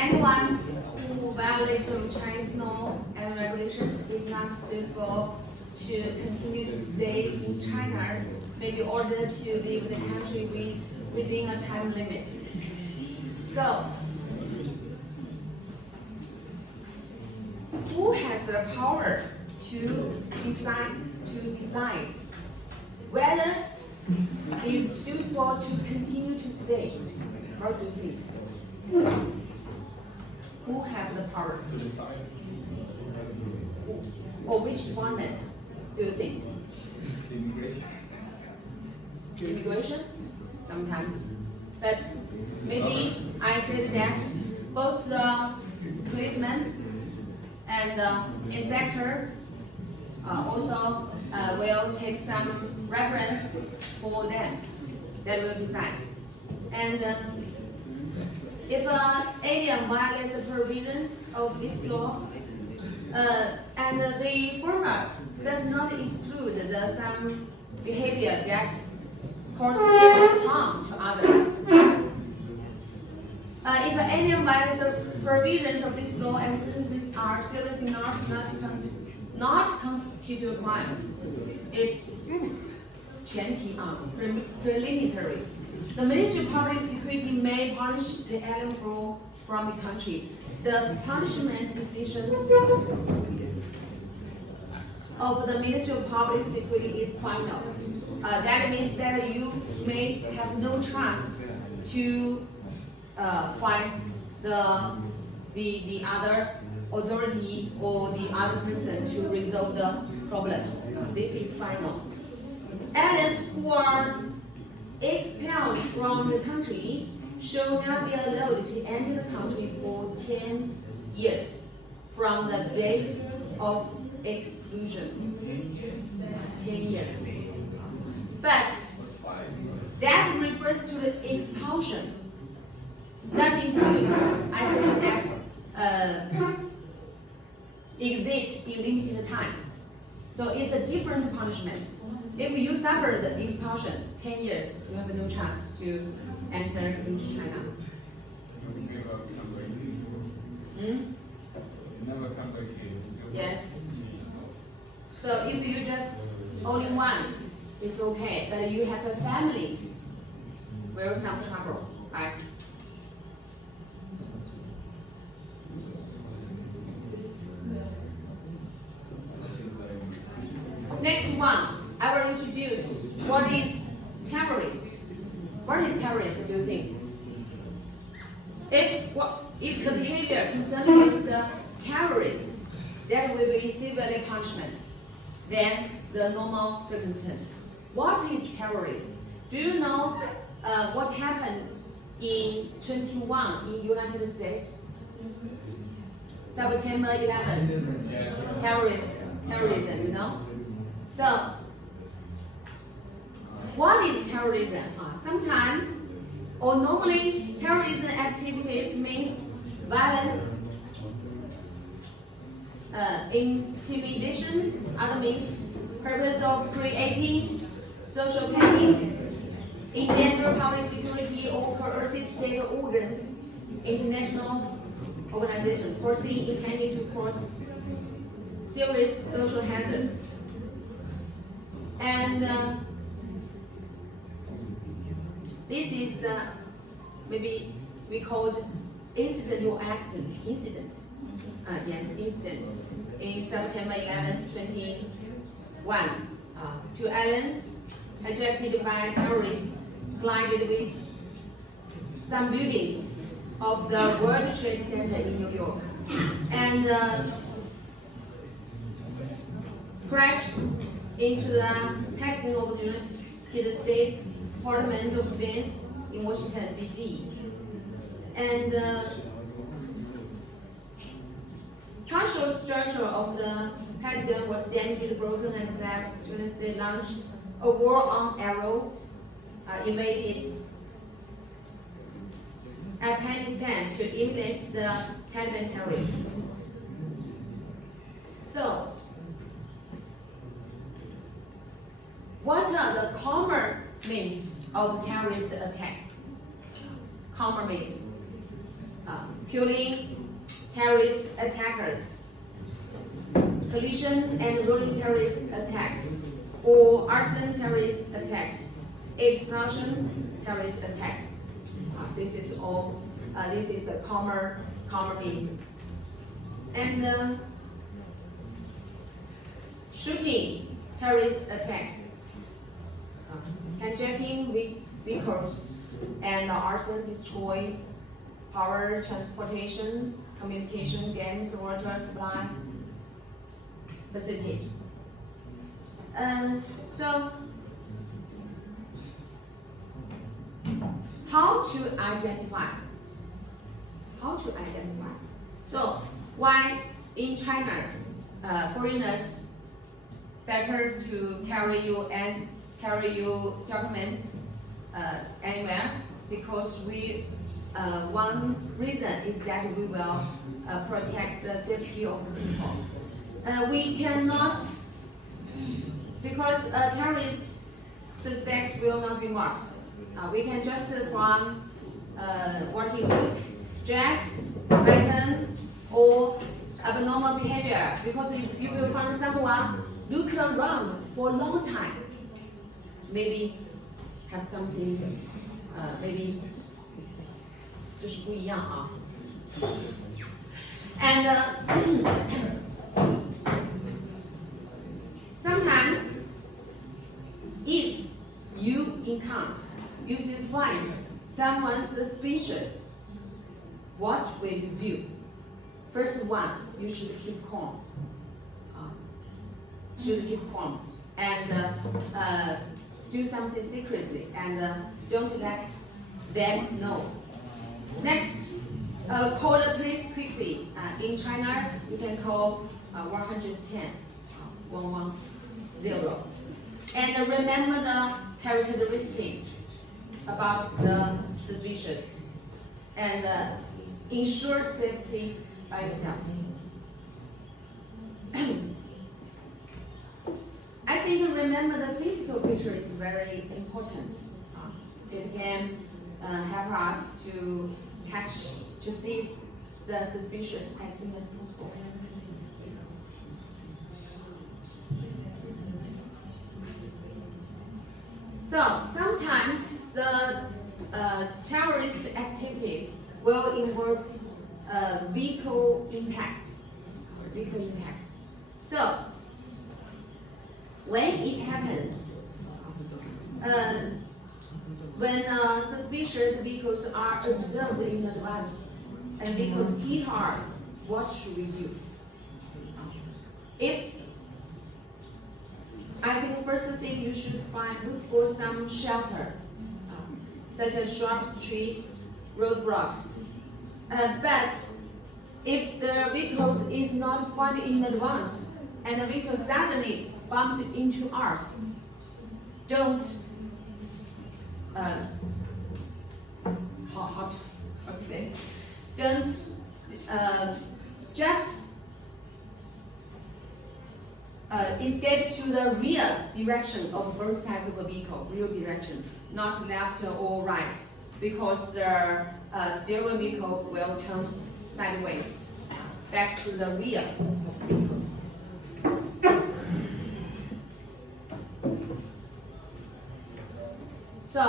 anyone who violates Chinese law and regulations is not suitable to continue to stay in China, may be ordered to leave the country within a time limit. So, who has the power to decide whether it is suitable to continue to stay? What do you think? Who have the power To decide. or which department do you think? Immigration. Immigration? Sometimes. But maybe I said that both the policeman and the inspector also will take some reference for them that will decide. And if an alien violates the provisions of this law, and the former does not exclude some behavior that causes serious harm to others. If an alien violates the provisions of this law and sentences are serious enough not to constitute a crime, it's preliminary. The Ministry of Public Security may punish the alien from the country. The punishment decision of the Ministry of Public Security is final. That means that you may have no chance to fight the other authority or the other person to resolve the problem. This is final. Aliens who are expelled from the country shall not be allowed to enter the country for 10 years from the date of exclusion. 10 years. But that refers to the expulsion. That includes, I said that exit in limited time. So it's a different punishment. If you suffer the expulsion, 10 years, you have no chance to enter into China. Never come back here. Yes. So if you just only one, it's okay. But you have a family, will some trouble, right? Next one, I will introduce what is terrorist. What is terrorist, do you think? If the behavior concerned with the terrorist, that will be severely punishment than the normal circumstance. What is terrorist? Do you know what happened in 21 in United States? September 11th. Terrorism, you know? So, what is terrorism? Sometimes, or normally, terrorism activities means violence, intimidation, other means purpose of creating social panic, endanger public security or coercive state organs, international organization, foresee intending to cause serious social hazards. And this is the, maybe we called incident or accident. Incident. Yes, incident. In September 11th, 21. Two aliens attracted by terrorists collided with some buildings of the World Trade Center in New York and crashed into the Pentagon of the United States Department of Defense in Washington, D.C. And partial structure of the Pentagon was damaged, broken, and collapsed. United States launched a war on arrow, invaded Afghanistan to eliminate the Taliban terrorists. So, what are the common means of terrorist attacks? Common means. killing terrorist attackers, collision and rolling terrorist attack, or arson terrorist attacks, explosion terrorist attacks. This is all. This is a common means. And shooting terrorist attacks, hijacking vehicles, and arson destroy power, transportation, communication, games, water supply facilities. So, how to identify? So, why in China, foreigners better to carry your documents anywhere? Because one reason is that we will protect the safety of the people. We cannot, because terrorist suspects will not be marked. We can just from what he look, dress, item, or abnormal behavior. Because if you find someone look around for a long time, maybe have something, maybe 就是不一样啊。And sometimes, if you find someone suspicious, what will you do? First one, you should keep calm. And do something secretly, and don't let them know. Next, call the police quickly. In China, you can call 110, 110. And remember the characteristics about the suspicious, and ensure safety by yourself. I think remember the physical feature is very important. It can help us to seize the suspicious as soon as possible. So sometimes the terrorist activities will involve vehicle impact. So when it happens, when suspicious vehicles are observed in advance and vehicles hit us, what should we do? I think first thing you should look for some shelter, such as shrubs, trees, roadblocks. But if the vehicle is not found in advance and the vehicle suddenly bumped into us, don't how to say? Don't just escape to the rear direction of both sides of the vehicle, rear direction, not left or right, because the steering vehicle will turn sideways back to the rear of the vehicles. So,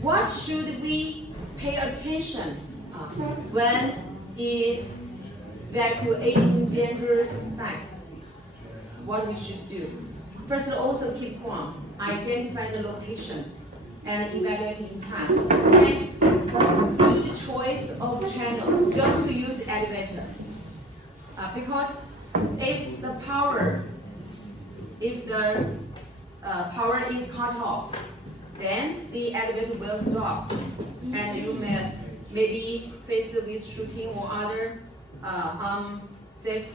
what should we pay attention when evacuating dangerous sites? What we should do? First, also keep calm, identify the location, and evaluate in time. Next, good choice of channel. Don't use elevator, because if the power is cut off, then the elevator will stop, and you may maybe face with shooting or other unsafe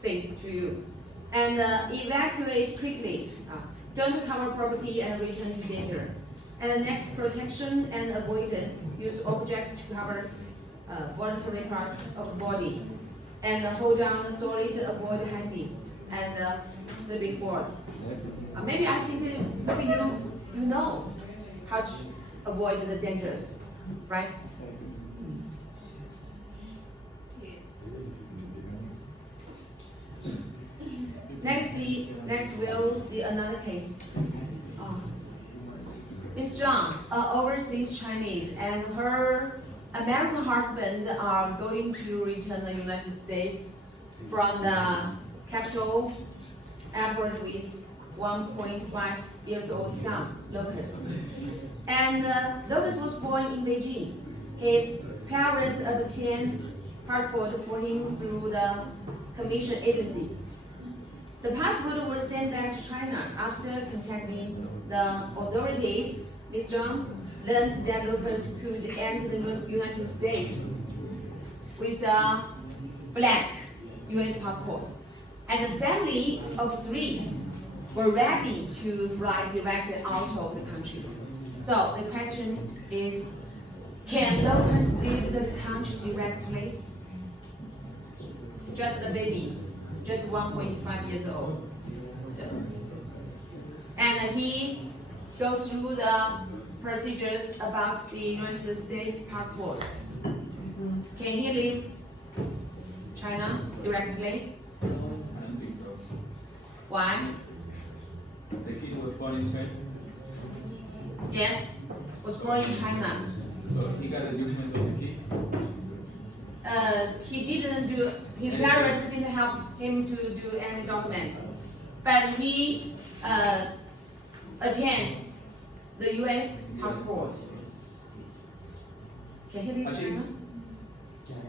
things to you. And evacuate quickly. Don't cover property and return to danger. And next, protection and avoidance. Use objects to cover voluntary parts of the body. And hold down solid, avoid hanging, and slipping forward. Maybe I think maybe you know how to avoid the dangers, right? Next we'll see another case. Miss Zhang, overseas Chinese, and her American husband are going to return the United States from the capital airport with 1.5 years old son, Lucas. And Lucas was born in Beijing. His parents obtained passport for him through the commission agency. The passport was sent back to China after contacting the authorities. Ms. Zhang learned that Lucas could enter the United States with a black US passport, and a family of 3 were ready to fly directly out of the country. So the question is, can Lucas leave the country directly? Just a baby, just 1.5 years old. And he goes through the procedures about the United States passport. Can he leave China directly? I don't think so. Why? The kid was born in China, Yes, was born in China. so he got a document of the kid. He didn't do, his parents didn't help him to do any documents. But he attained the US passport. Can he leave China?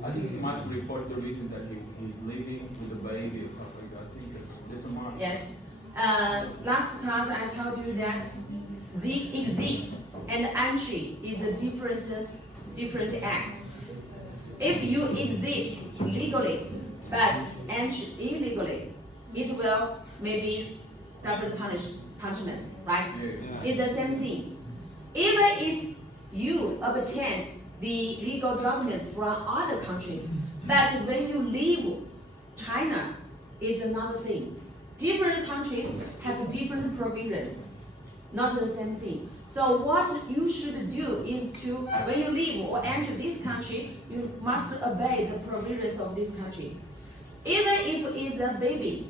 I think he must report the reason that he's leaving with the baby or something like that. I think there's a mark. Yes. Last class I told you that the exit and entry is a different acts. If you exit legally but enter illegally, it will maybe suffer punishment, right? Yeah. It's the same thing. Even if you obtained the legal documents from other countries, but when you leave China, it's another thing. Different countries have different provisions, not the same thing. So what you should do is to, when you leave or enter this country, you must obey the provisions of this country. Even if it's a baby,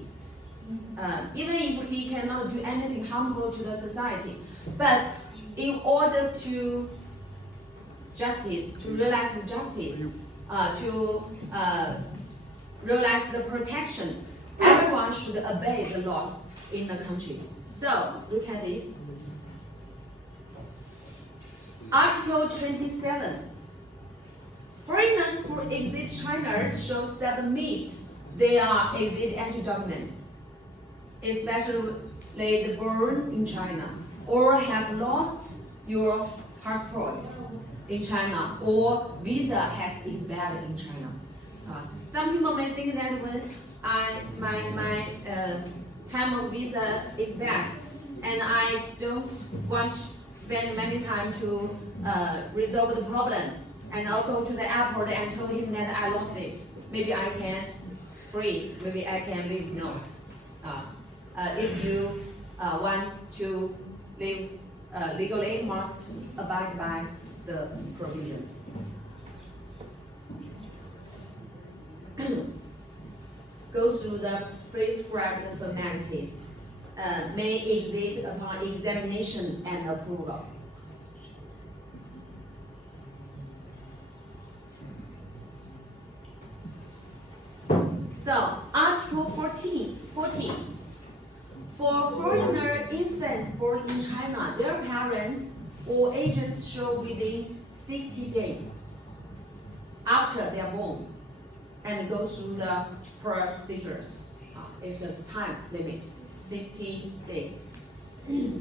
even if he cannot do anything harmful to the society, but in order to realize the justice, to realize the protection, everyone should obey the laws in the country. So, look at this. Article 27. Foreigners who exit China shall submit their exit entry documents, especially the born in China, or have lost your passport in China, or visa has expired in China. Some people may think that when my time of visa expires and I don't want to spend many time to resolve the problem, and I'll go to the airport and tell him that I lost it. Maybe I can free, maybe I can leave. No. If you want to live legally, must abide by the provisions. Go through the prescribed formalities. May exit upon examination and approval. So, Article 14. For foreigner infants born in China, their parents or agents shall within 60 days after they are born and go through the procedures. It's a time limit, 60 days. The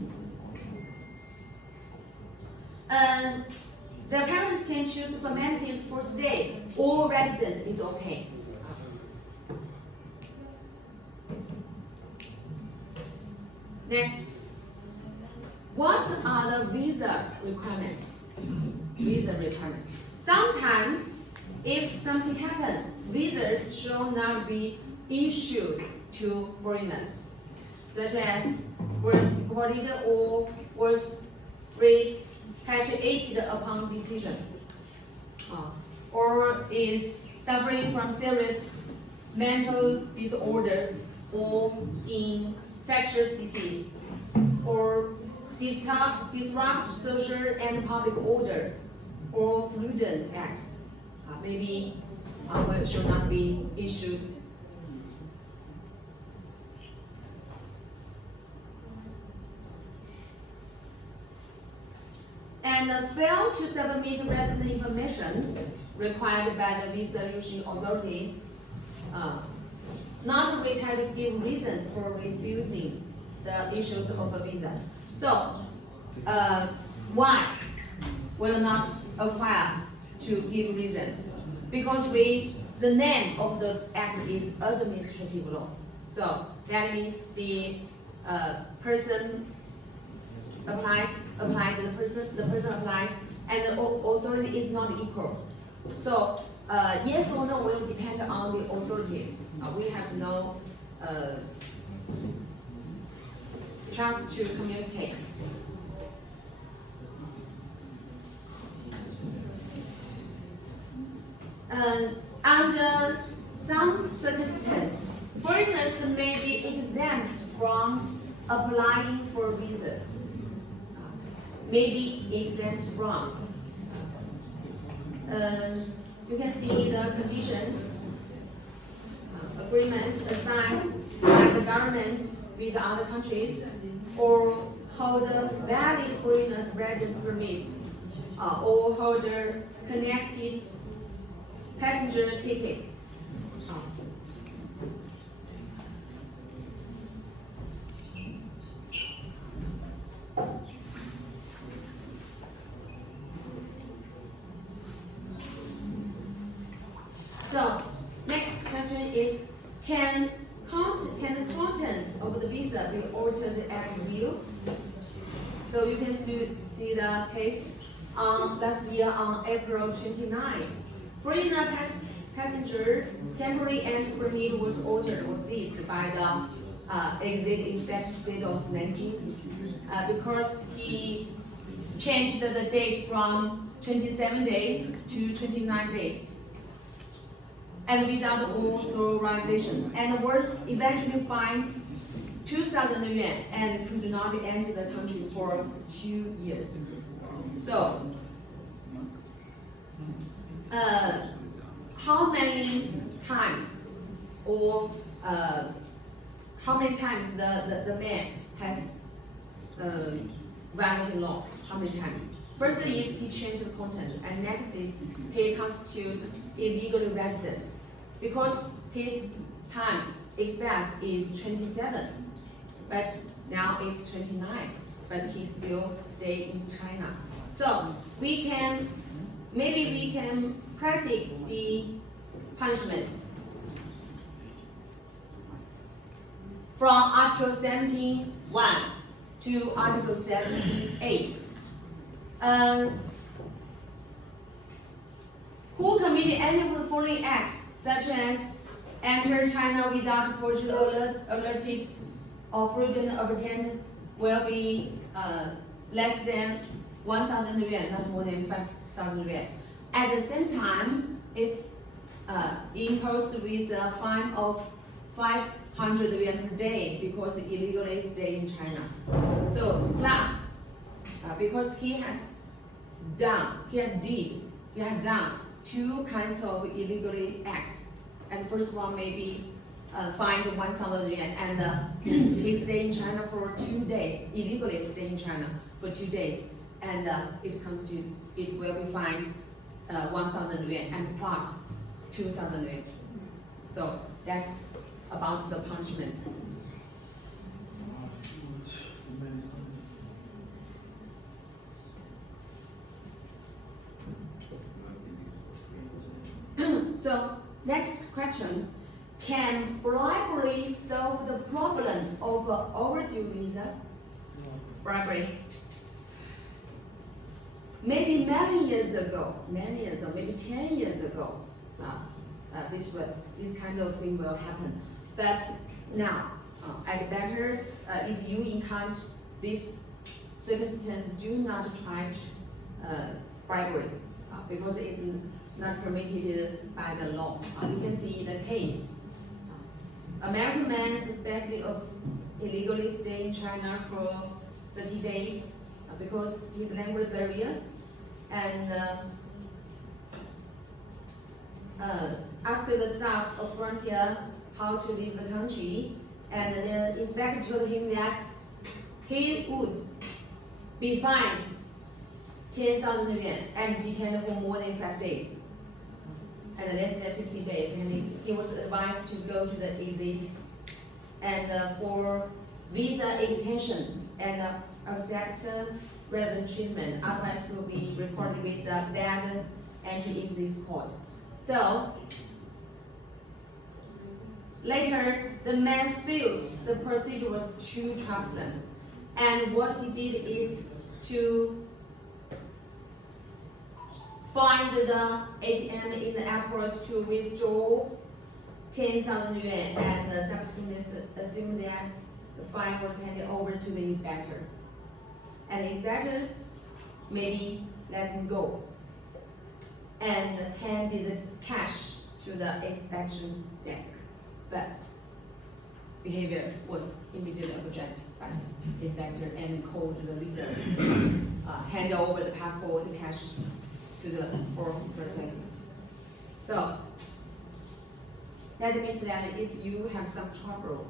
parents can choose formalities for stay or residence is okay. Next, what are the visa requirements? Visa requirements. Sometimes, if something happens, visas shall not be issued to foreigners, such as was deported or was repatriated upon decision, or is suffering from serious mental disorders or infectious disease, or disrupt social and public order, or fraudulent acts. Maybe should not be issued. And fail to submit relevant information required by the visa issuing authorities, not required to give reasons for refusing the issues of a visa. So, why will not acquire to give reasons? Because the name of the act is administrative law. So that means the person applied, the person applied, and the authority is not equal. So yes or no will depend on the authorities. We have no chance to communicate. Under some circumstances, foreigners may be exempt from applying for visas. Maybe exempt from. You can see the conditions, agreements assigned by the governments with other countries, or hold valid foreigners' residence permits, or hold connected passenger tickets. So, next question is, can the contents of the visa be altered at will? So you can see the case last year on April 29. Foreigner passenger temporary entry permit was altered or seized by the exit inspector state of Nanjing because he changed the date from 27 days to 29 days. And without authorization, and was eventually fined 2,000 yuan and could not enter the country for 2 years. So, how many times, or how many times the man has violated law? How many times? First is he changed the content, and next is he constitutes illegal residence because his time expressed is 27, but now it's 29, but he still stay in China. So maybe we can predict the punishment from Article 17(1) to Article 78. Who committed any of the following acts, such as enter China without forgery alerted or fraudulent obtained, will be less than 1,000 yuan, not more than 5,000 yuan. At the same time, if imposed with a fine of 500 yuan per day because illegally stay in China. So plus, because he has done 2 kinds of illegally acts, and first one may be fined 1,000 yuan, and he stay in China for 2 days, illegally stay in China for 2 days, and it will be fined 1,000 yuan and plus 2,000 yuan. So that's about the punishment. So, next question. Can bribery solve the problem of overdue visa? Bribery. Maybe many years ago, maybe 10 years ago, this kind of thing will happen. But now, at better, if you encounter this circumstance, do not try to bribery because it's not permitted by the law. You can see the case. American man suspected of illegally staying in China for 30 days because his language barrier, and asked the staff of Frontier how to leave the country, and the inspector told him that he would be fined 10,000 yuan and detained for more than 5 days, and less than 50 days, and he was advised to go to the exit, and for visa extension and accept relevant treatment, otherwise will be reported with a bad entry-exit code. So later, the man felt the procedure was too troublesome, and what he did is to find the ATM in the airport to withdraw 10,000 yuan, and subsequently assumed that the fine was handed over to the inspector. And the inspector maybe let him go and handed the cash to the inspection desk. But behavior was immediately objected by the inspector and called the leader, hand over the passport, the cash to the foreign processor. So that means that if you have some trouble,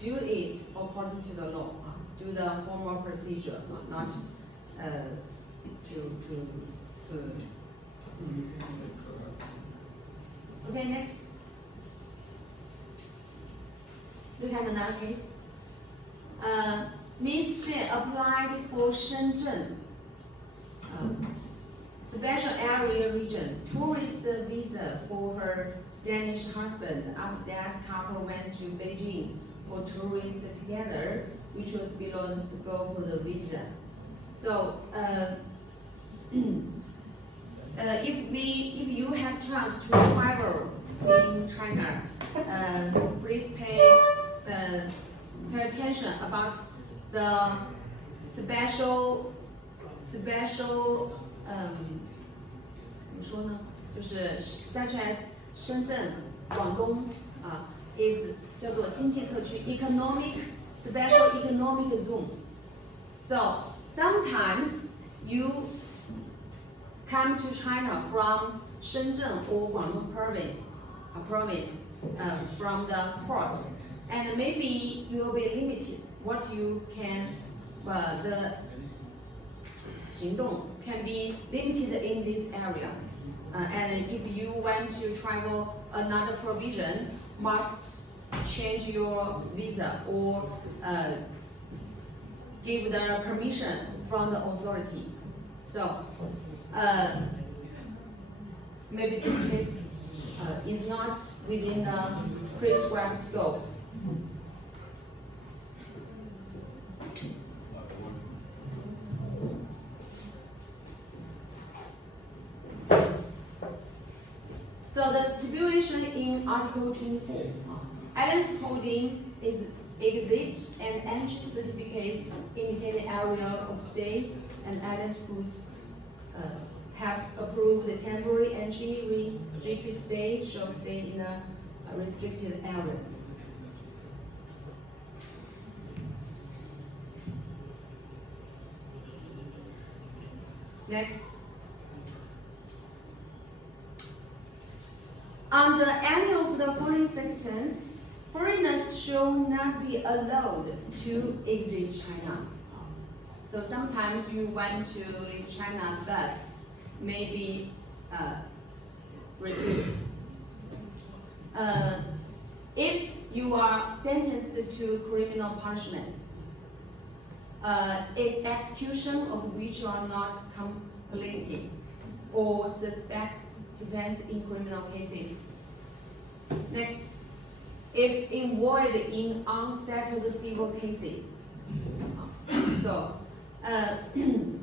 do it according to the law, do the formal procedure, not Okay, next. Look at another case. Miss She applied for Shenzhen, special area region, tourist visa for her Danish husband. After that, couple went to Beijing for tourists together, which was below the scope of the visa. So, if you have chance to travel in China, please pay attention about the special 怎么说呢？就是 such as 深圳、广东is 叫做经济特区 special economic zone. So sometimes you come to China from Shenzhen or Guangdong province from the port, and maybe you will be limited what you can, the 行动 can be limited in this area, and if you want to travel another provision, must change your visa or give the permission from the authority. So maybe this case is not within the prescribed scope. So the stipulation in Article 24, islands holding is exit and entry certificates indicating area of stay, and islands whose have approved the temporary entry restricted stay shall stay in the restricted areas. Next. Under any of the following sections, foreigners shall not be allowed to exit China. So sometimes you want to leave China, but maybe refused. If you are sentenced to criminal punishment, execution of which are not completed, or suspects defense in criminal cases. Next, if involved in unsettled civil cases. So,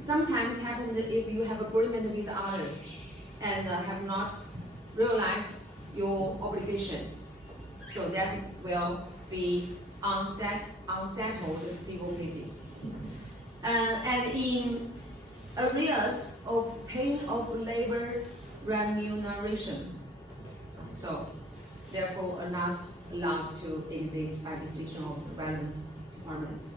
sometimes happens if you have agreement with others and have not realized your obligations. So that will be unsettled civil cases. And in areas of paying of labor remuneration. So therefore are not allowed to exit by decision of the relevant departments.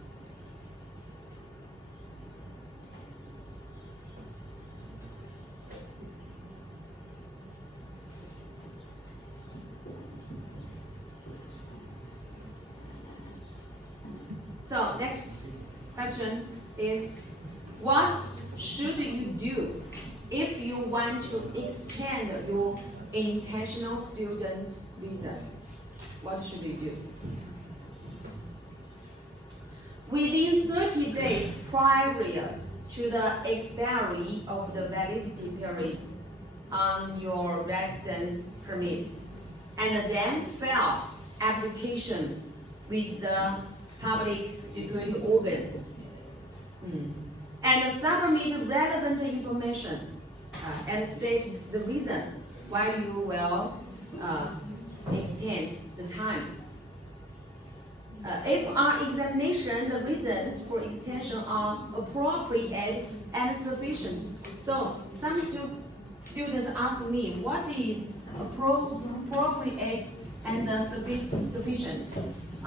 So next question is, what should you do if you want to extend your international student's visa? What should you do? Within 30 days prior to the expiry of the validity period on your residence permits, and then file application with the public security organs, and submit relevant information and state the reason why you will extend the time. If on examination the reasons for extension are appropriate and sufficient. So some students ask me, what is appropriate and sufficient?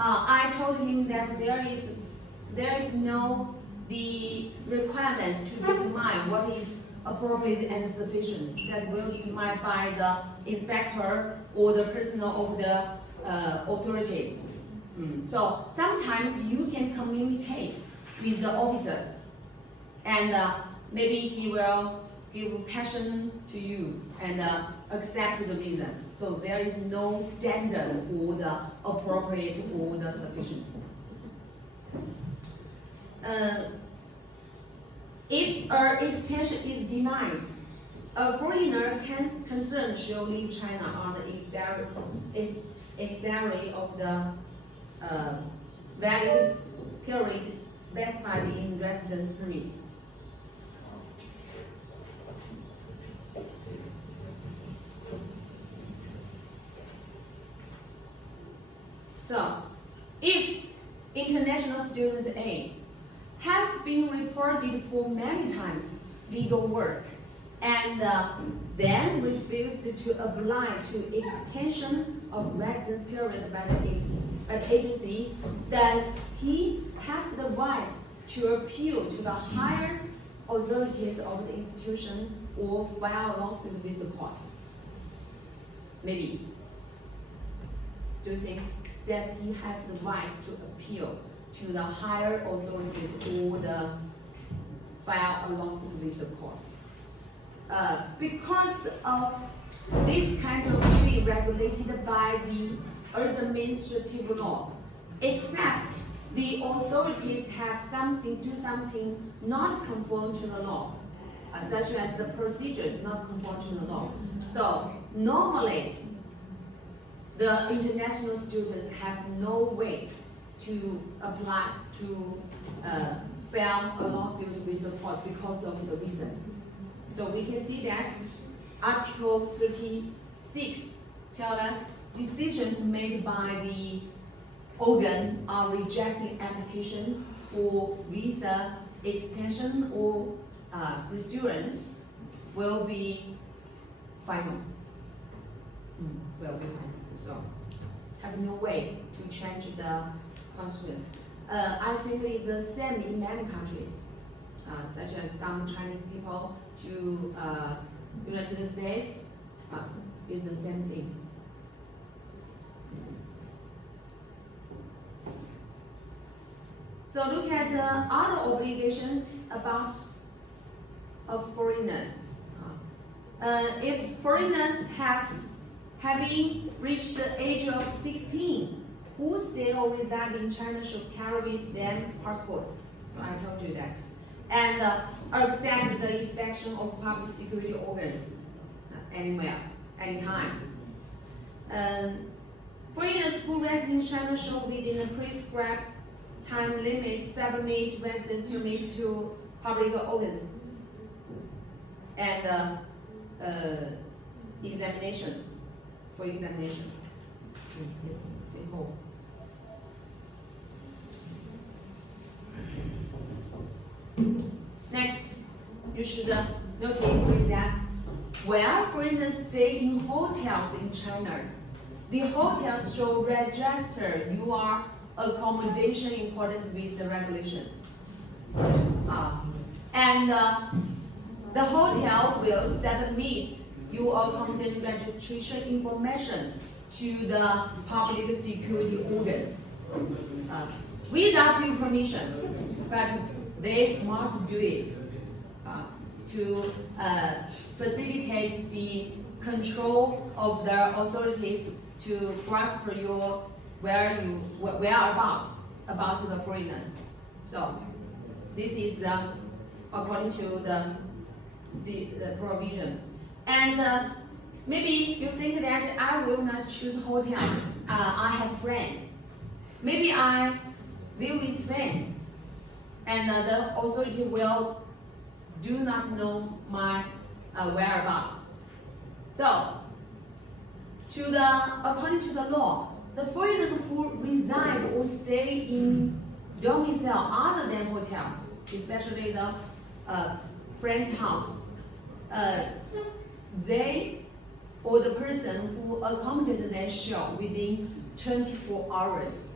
I told him that there is no the requirements to determine what is appropriate and sufficient. That will be determined by the inspector or the personnel of the authorities. So sometimes you can communicate with the officer, and maybe he will give passion to you and accept the reason. So there is no standard for the appropriate or the sufficient. If an extension is denied, a foreigner concerned shall leave China on the expiry of the valid period specified in residence permits. So, if international student A has been reported for many times legal work and then refused to apply to extension of residence period by the agency, does he have the right to appeal to the higher authorities of the institution or file a lawsuit with the court? Maybe. Do you think, does he have the right to appeal to the higher authorities or the file a lawsuit with the court? Because of this kind of thing regulated by the administrative law, except the authorities have do something not conform to the law, such as the procedures not conform to the law. So normally, the international students have no way to apply to file a lawsuit with the court because of the reason. So we can see that Article 36 tells us decisions made by the organ on rejecting applications for visa extension or reassurance will be final. Will be final. So have no way to change the consequence. I think it's the same in many countries, such as some Chinese people to United States, is the same thing. So look at other obligations about foreigners. If foreigners having reached the age of 16, who stay or reside in China should carry with them passports. So I told you that. And accept the inspection of public security organs anywhere, anytime. Foreigners who reside in China shall within a prescribed time limit submit residence permit to public organs and examination. For examination. It's simple. Next, you should notice that where foreigners stay in hotels in China, the hotel should register your accommodation in accordance with the regulations. And the hotel will submit your accommodation registration information to the public security organs without your permission, but they must do it to facilitate the control of the authorities to grasp your whereabouts about the foreigners. So this is according to the provision. And maybe you think that I will not choose hotels. I have friend. Maybe I live with friend, and the authority will do not know my whereabouts. So, according to the law, the foreigners who reside or stay in domicile other than hotels, especially the friend's house, they or the person who accommodated them shall within 24 hours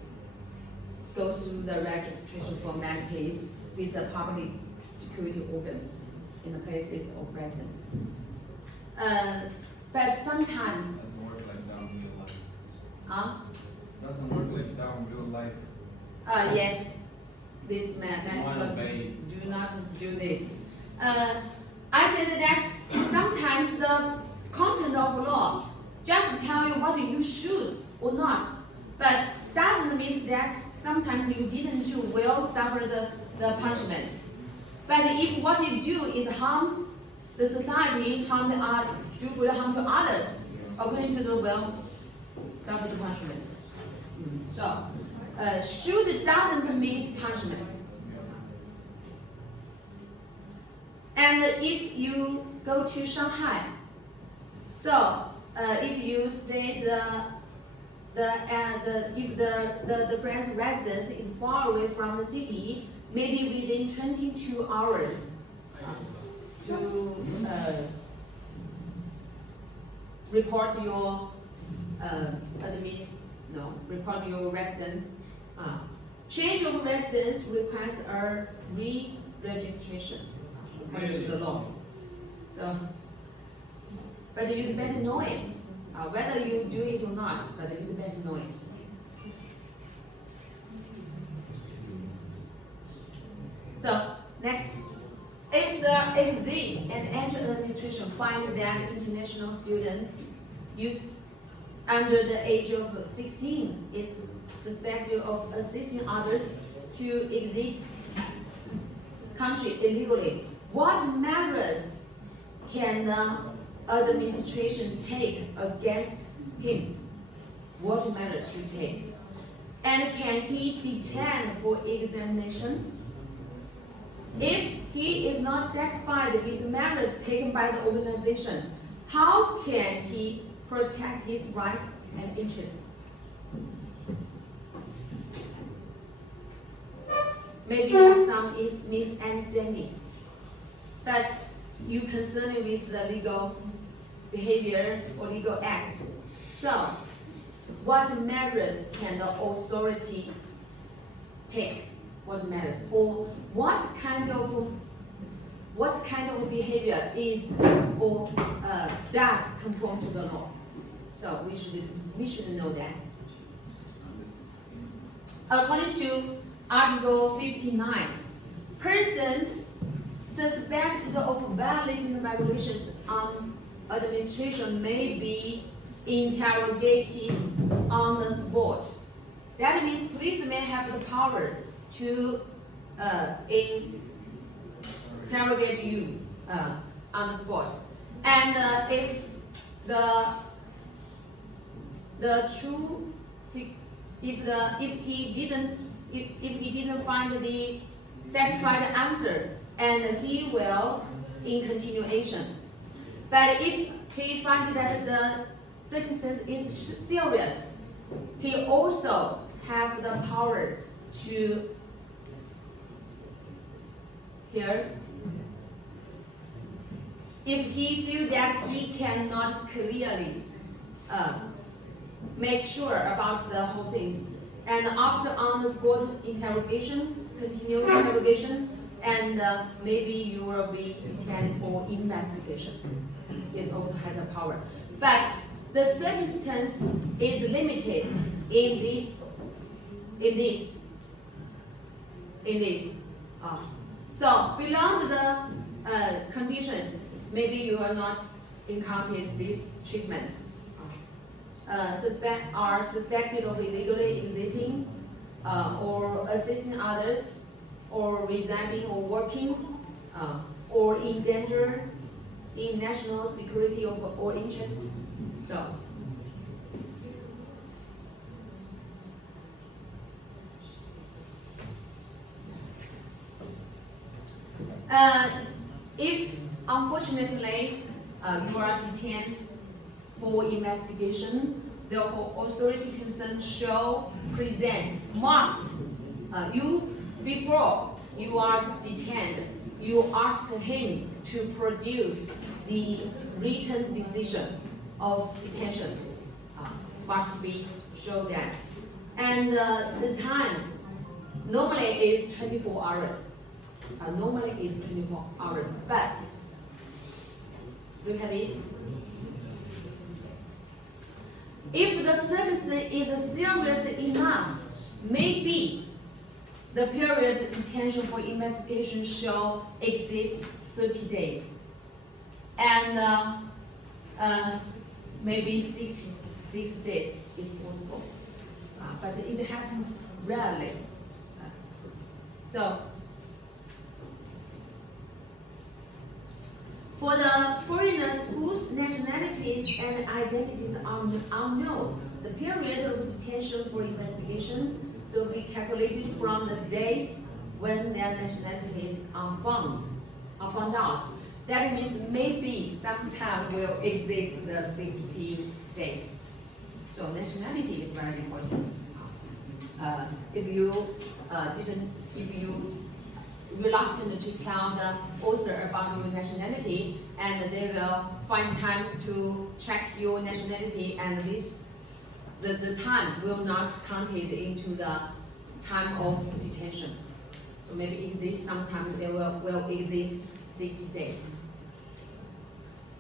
go through the registration formalities with the public security organs in the places of residence. But sometimes Doesn't work like that in real life. Doesn't work like that in real life. Yes, this man do not do this. I said that sometimes the content of law just tell you what you should or not, but doesn't mean that sometimes you didn't do will suffer the punishment. But if what you do is harm the society, do great harm to others, according to the will, suffer the punishment. So, should doesn't mean punishment. And if you go to Shanghai, so if you stay if the friend's residence is far away from the city, maybe within 22 hours to report your report your residence. Change of residence requires a re-registration according to the law. So, but you better know it, whether you do it or not. But you better know it. So next, if the exit and entry administration find that international students under the age of 16 is suspected of assisting others to exit country illegally, what measures can the administration take against him? What measures should take? And can he detain for examination? If he is not satisfied with the measures taken by the organization, how can he protect his rights and interests? Maybe you have some misunderstanding, but you concerned with the legal behavior or legal act. So, what measures can the authority take? What measures, or what kind of behavior is or does conform to the law? So we should know that. According to Article 59, persons suspected of violating the regulations on administration may be interrogated on the spot. That means policemen have the power to interrogate you on the spot. And if he didn't find the satisfied answer, and he will in continuation. But if he finds that the citizen is serious, he also have the power to here. If he feels that he cannot clearly make sure about the whole things. And after on-the-spot interrogation, continued interrogation, and maybe you will be detained for investigation. It also has a power. But the circumstance is limited in this. So beyond the conditions, maybe you are not encountered this treatment. Suspected of illegally exiting or assisting others, or residing or working, or in danger in national security or interest. So. If unfortunately you are detained for investigation, the authority concerned shall present, before you are detained, you ask him to produce the written decision of detention. Must be show that. And the time normally is 24 hours. Normally is 24 hours, but look at this. If the service is serious enough, maybe the period of detention for investigation shall exceed 30 days. And maybe 6 days is possible. But it happens rarely. So, for the foreigners whose nationalities and identities are unknown, the period of detention for investigation shall be calculated from the date when their nationalities are found out. That means maybe sometime will exceed the 60 days. So nationality is very important. If you reluctant to tell the author about your nationality, and they will find times to check your nationality, and the time will not counted into the time of detention. So maybe exist sometime they will exist 60 days.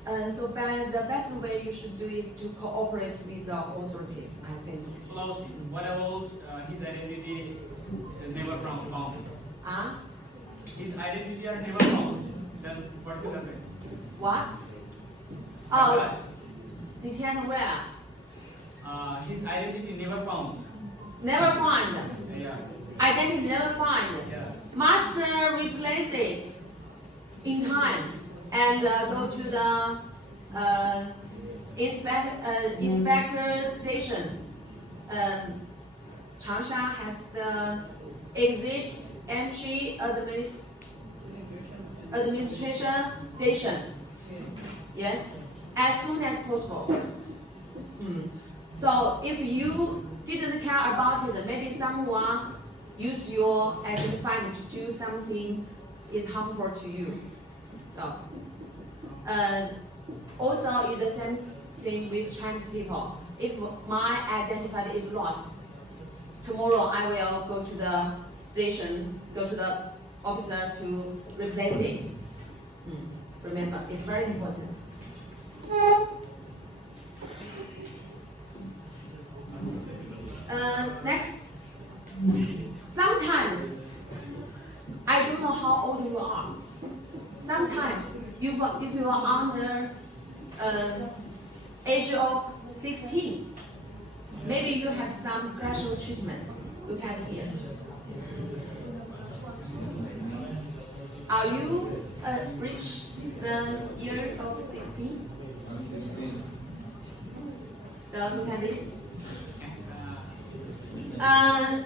So the best way you should do is to cooperate with the authorities, I think. Well, what about his identity never found? His identity are never found. Then what will happen? What? Oh, detained where? His identity never found. Never find. Yeah. Identity never find. Yeah. Master replace it in time and go to the inspector station. Changsha has the exit entry administration station. Yes, as soon as possible. So if you didn't care about it, maybe someone use your identifier to do something is harmful to you. So also is the same thing with Chinese people. If my identifier is lost, tomorrow I will go to the station, go to the officer to replace it. Remember, it's very important. Next, sometimes, I don't know how old you are. Sometimes, if you are under age of 16, maybe you have some special treatment. Look at here. Are you reach the year of 16? So look at this.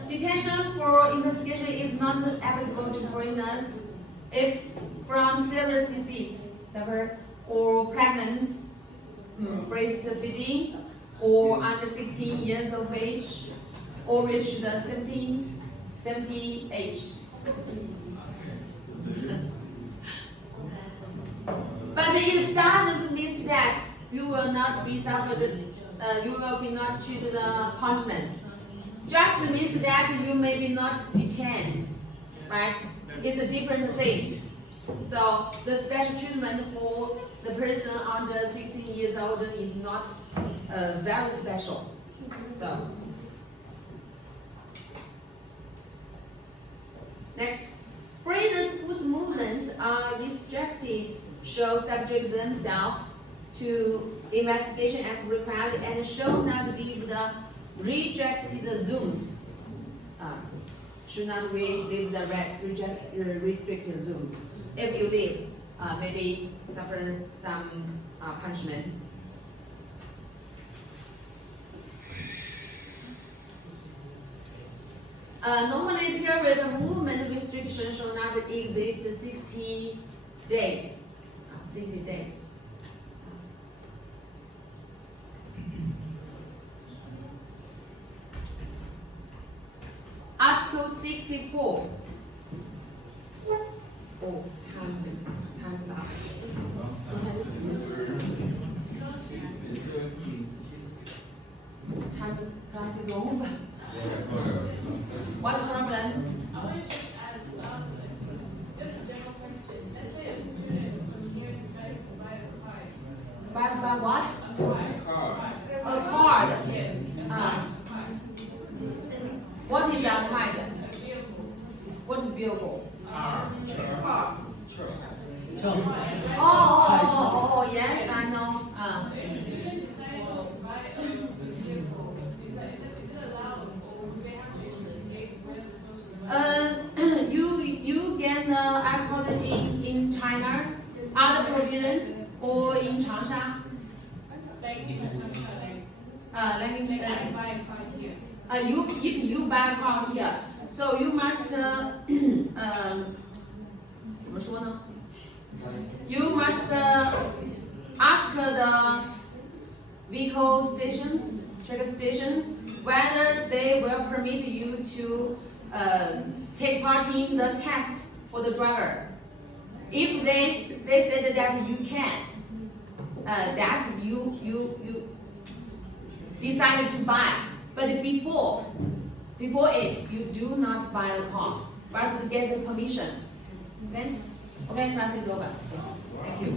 Detention for investigation is not applicable to foreigners if from serious disease, or pregnant, breastfeeding, or under 16 years of age, or reach the 70 age. But it doesn't mean that you will not be suffered you will be not treated the punishment. Just means that you may be not detained, right? It's a different thing. So the special treatment for the person under 16 years old is not very special. So next, freedom whose movements are restricted shall subject themselves to investigation as required and shall not leave the rejected zones. Should not leave the restricted zones. If you leave, maybe suffer some punishment. Normally, period of movement restriction shall not exist 60 days. 60 days. Article 64. Oh, time's up. Class is over. What's the problem? I want to just ask, just a general question. Let's say a student from here decides to buy a card. Buy what? A A card. Yes. What is that kind? A vehicle. What is vehicle? Oh, yes, I know. So if a student decides to buy a vehicle, is it allowed, or do they have to investigate where the source of money? You get the alcohol in China, other provinces, or in Changsha. Like in China, Like I buy a car here. if you buy a car here, so you must 怎么说呢? You must ask the vehicle station, check station, whether they will permit you to take part in the test for the driver. If they said that you can, that you decided to buy. But before it, you do not buy the car. First get the permission. Okay? Okay, class is over. Thank you.